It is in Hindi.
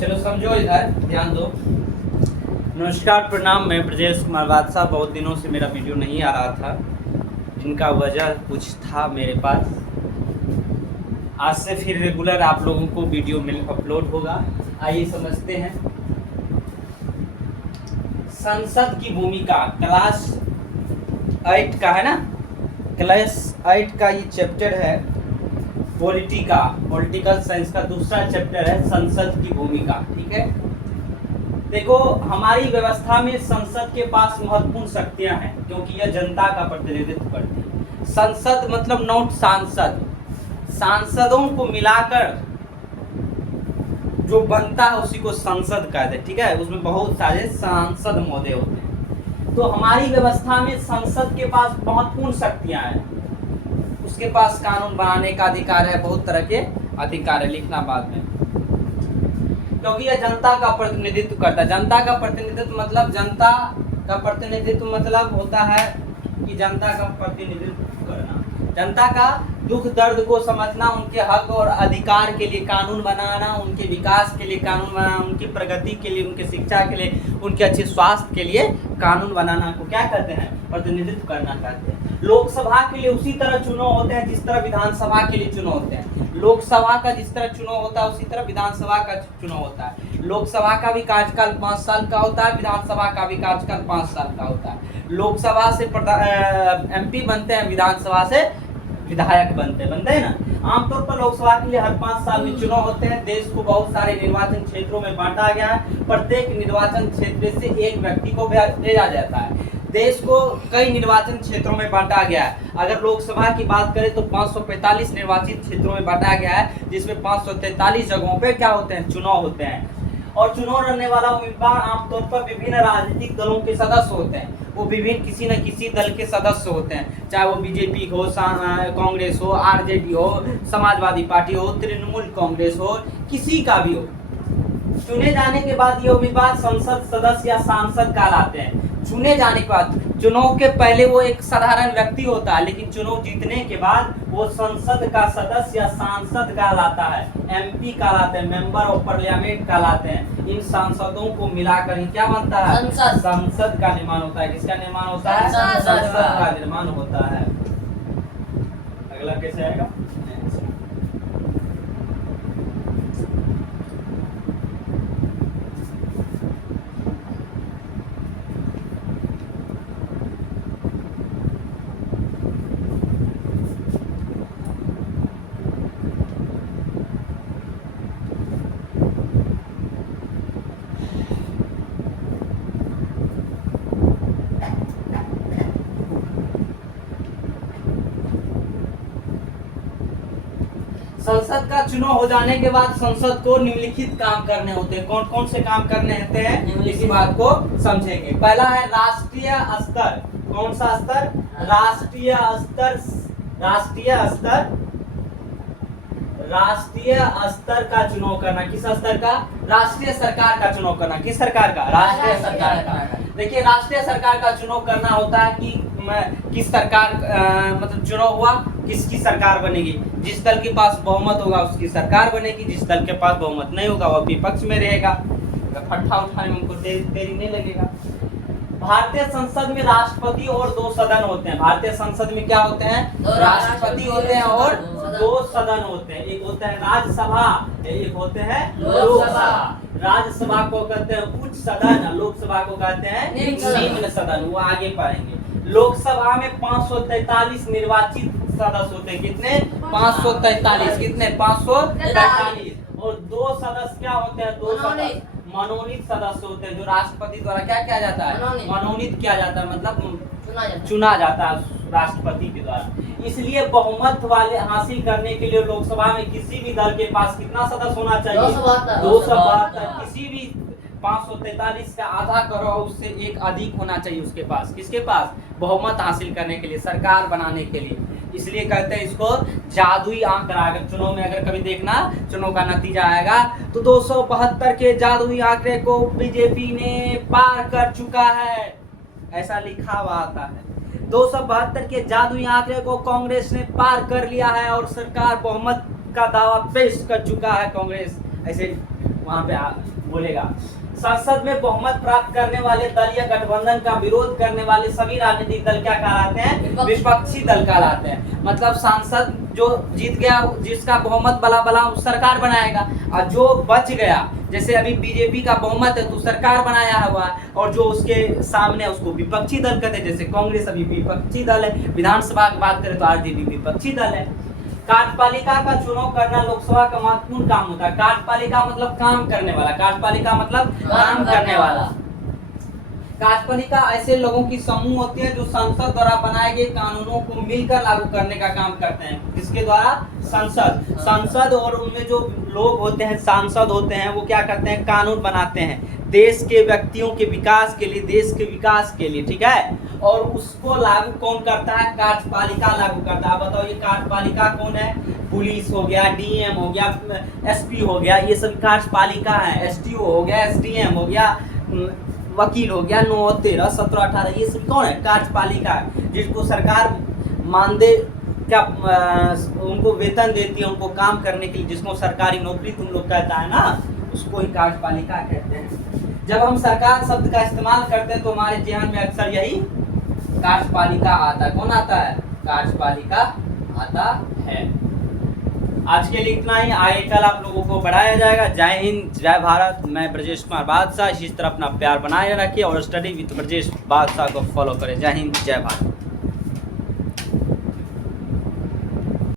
चलो समझो, इधर ध्यान दो। नमस्कार, प्रणाम। मैं ब्रजेश कुमार बादशाह। बहुत दिनों से मेरा वीडियो नहीं आ रहा था, जिनका वजह कुछ था मेरे पास। आज से फिर रेगुलर आप लोगों को वीडियो मिल अपलोड होगा। आइए समझते हैं संसद की भूमिका। क्लास 8 का है ना, क्लास 8 का ये चैप्टर है पॉलिटिकल साइंस का दूसरा चैप्टर है संसद की भूमिका। ठीक है, देखो हमारी व्यवस्था में संसद के पास महत्वपूर्ण शक्तियां हैं, क्योंकि यह जनता का प्रतिनिधित्व करती है। संसद मतलब नॉट सांसद, सांसदों को मिलाकर जो बनता है उसी को संसद कहते हैं। ठीक है, उसमें बहुत सारे सांसद महोदय होते हैं। तो हमारी व्यवस्था में संसद के पास महत्वपूर्ण शक्तियां हैं। उसके पास कानून बनाने का अधिकार है, बहुत तरह के अधिकार है, लिखना बाद में, क्योंकि यह जनता का प्रतिनिधित्व करता है। जनता का प्रतिनिधित्व मतलब होता है कि जनता का प्रतिनिधित्व करना, जनता का दुख दर्द को समझना, उनके हक और अधिकार के लिए कानून बनाना, उनके विकास के लिए कानून बनाना, उनकी प्रगति के लिए, उनके शिक्षा के लिए, उनके अच्छे स्वास्थ्य के लिए कानून बनाना को क्या कहते हैं? प्रतिनिधित्व करना कहते हैं। लोकसभा के लिए उसी तरह चुनाव होते हैं जिस तरह विधानसभा के लिए चुनाव होते हैं। लोकसभा का जिस तरह चुनाव होता है उसी तरह विधानसभा का चुनाव होता है। लोकसभा का भी कार्यकाल 5 साल का होता है, विधानसभा का भी कार्यकाल 5 साल का होता है। लोकसभा से MP बनते हैं, विधानसभा से विधायक बनते हैं ना। आमतौर पर लोकसभा के लिए हर 5 साल में चुनाव होते हैं। देश को बहुत सारे निर्वाचन क्षेत्रों में बांटा गया है। प्रत्येक निर्वाचन क्षेत्र से एक व्यक्ति को भेजा जाता है। देश को कई निर्वाचन क्षेत्रों में बांटा गया है। अगर लोकसभा की बात करें तो 545 निर्वाचित क्षेत्रों में बांटा गया है, जिसमें 543 जगहों पे क्या होते हैं? चुनाव होते हैं। और चुनाव लड़ने वाला उम्मीदवार आमतौर पर विभिन्न राजनीतिक दलों के सदस्य होते हैं। वो विभिन्न किसी न किसी दल के सदस्य होते हैं, चाहे वो बीजेपी हो, कांग्रेस हो, RJD हो, समाजवादी पार्टी हो, तृणमूल कांग्रेस हो, किसी का भी हो। चुने जाने के बाद ये उम्मीदवार संसद सदस्य या सांसद कहलाते हैं। चुने जाने के बाद, चुनाव के पहले वो एक साधारण व्यक्ति होता है, लेकिन चुनाव जीतने के बाद वो संसद का सदस्य या सांसद कहलाता है, MP कहलाते हैं, मेंबर ऑफ पार्लियामेंट कहलाते हैं। इन सांसदों को मिलाकर ही क्या बनता है? संसद का निर्माण होता है। किसका निर्माण होता है? संसद का निर्माण होता है। अगला कैसे आएगा? संसद का चुनाव हो जाने के बाद संसद को निम्नलिखित काम करने होते हैं। कौन कौन से काम करने होते हैं, इसी बात को समझेंगे। पहला है राष्ट्रीय स्तर। कौन सा स्तर? राष्ट्रीय स्तर। राष्ट्रीय स्तर का चुनाव करना। किस स्तर का? राष्ट्रीय सरकार का चुनाव करना। किस सरकार का? राष्ट्रीय सरकार का। देखिए, राष्ट्रीय सरकार का चुनाव करना होता है कि किस सरकार मतलब चुनाव हुआ, किसकी सरकार बनेगी। जिस दल के पास बहुमत होगा उसकी सरकार बनेगी, जिस दल के पास बहुमत नहीं होगा वह विपक्ष में रहेगा। फट्टा उठाने में हमको देरी नहीं लगेगा। भारतीय संसद में राष्ट्रपति और 2 सदन होते हैं। भारतीय संसद में क्या होते हैं? राष्ट्रपति होते हैं और 2 सदन होते हैं। एक होता है राज्यसभा, एक होते हैं लोकसभा। राज्यसभा को कहते हैं उच्च सदन, लोकसभा को कहते हैं निम्न सदन। वो आगे पढ़ेंगे। लोकसभा में 543 निर्वाचित सदस्य होते हैं। कितने? 543। कितने? 543। और 2 सदस्य क्या होते हैं? 2 सदस्य मनोनीत सदस्य होते हैं, जो राष्ट्रपति द्वारा क्या किया जाता है? मनोनीत किया जाता है, मतलब चुना जाता है राष्ट्रपति के द्वारा। इसलिए बहुमत वाले हासिल करने के लिए लोकसभा में किसी भी दल के पास कितना सदस्य होना चाहिए? 272। किसी भी 543 का आधा करो, उससे एक अधिक होना चाहिए उसके पास। किसके पास? बहुमत हासिल करने के लिए, सरकार बनाने के लिए। इसलिए कहते हैं इसको जादुई आंकड़ा। अगर चुनाव में अगर कभी देखना, चुनाव का नतीजा आएगा तो 272 के जादुई आंकड़े को बीजेपी ने पार कर चुका है, ऐसा लिखा हुआ आता है। 272 के जादुई आंकड़े को कांग्रेस ने पार कर लिया है और सरकार बहुमत का दावा पेश कर चुका है कांग्रेस, ऐसे वहां पे बोलेगा। संसद में बहुमत प्राप्त करने वाले दल या गठबंधन का विरोध करने वाले सभी राजनीतिक दल क्या कहलाते हैं? विपक्षी दल कहलाते हैं। मतलब सांसद जो जीत गया, जिसका बहुमत बला बला सरकार बनाएगा, और जो बच गया, जैसे अभी बीजेपी का बहुमत है तो सरकार बनाया हुआ है, और जो उसके सामने उसको विपक्षी दल कहते हैं। जैसे कांग्रेस अभी विपक्षी दल है, विधानसभा की बात करें तो आरजेडी विपक्षी दल है। कार्यपालिका का चुनाव करना लोकसभा का महत्वपूर्ण काम होता है। कार्यपालिका मतलब काम करने वाला, कार्यपालिका मतलब काम करने वाला। कार्यपालिका ऐसे लोगों की समूह होती है जो संसद द्वारा बनाए गए कानूनों को मिलकर लागू करने का काम करते हैं। किसके द्वारा? संसद और उनमें जो लोग होते हैं, सांसद होते हैं, वो क्या करते हैं? कानून बनाते हैं देश के व्यक्तियों के विकास के लिए, देश के विकास के लिए, ठीक है। और उसको लागू कौन करता है? कार्यपालिका लागू करता है। बताओ ये कार्यपालिका कौन है? पुलिस हो गया, डीएम हो गया, एसपी हो गया, ये सब कार्यपालिका है। एसटीओ हो गया, एसडीएम हो गया, वकील हो गया, 9, 13, 17, 18, ये सब कौन है? कार्यपालिका है। जिसको सरकार मानदेय क्या उनको वेतन देती है, उनको काम करने के लिए, जिसको सरकारी नौकरी तुम लोग कहता है ना, उसको ही कार्यपालिका कहते हैं। जब हम सरकार शब्द का इस्तेमाल करते हैं तो हमारे ध्यान में अक्सर यही कार्यपालिका आता है। कौन आता है? कार्यपालिका आता है। आज के लिए इतना ही। आगे कल आप लोगों को बढ़ाया जाएगा। जय हिंद, जय भारत। मैं ब्रजेश कुमार बादशाह। इसी तरह अपना प्यार बनाए रखिए और स्टडी विद ब्रजेश बादशाह को फॉलो करें। जय हिंद, जय भारत।